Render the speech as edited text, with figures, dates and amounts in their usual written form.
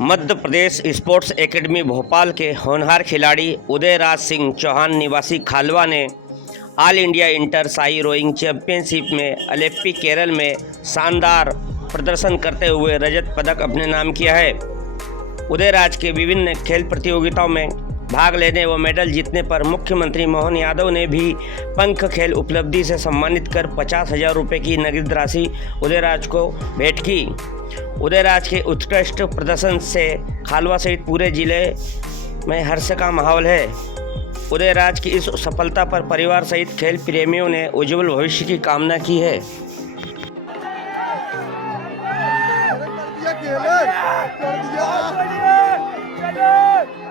मध्य Pradesh sports academy Bhopal के होनहार खिलाड़ी उदयराज सिंह चौहान निवासी खालवा ने all India inter SAI rowing championship में अलेप्पी केरल में शानदार प्रदर्शन करते हुए रजत पदक अपने नाम किया है। उदयराज के विभिन्न खेल प्रतियोगिताओं में भाग लेने व मेडल जीतने पर मुख्यमंत्री मोहन यादव ने भी पंख खेल उपलब्धि से सम्मानित कर 50,000 रुपये की नगद राशि उदयराज को भेंट की। उदयराज के उत्कृष्ट प्रदर्शन से खालवा सहित पूरे जिले में हर्ष का माहौल है। उदयराज की इस सफलता पर परिवार सहित खेल प्रेमियों ने उज्जवल भविष्य की कामना की है। कर दिया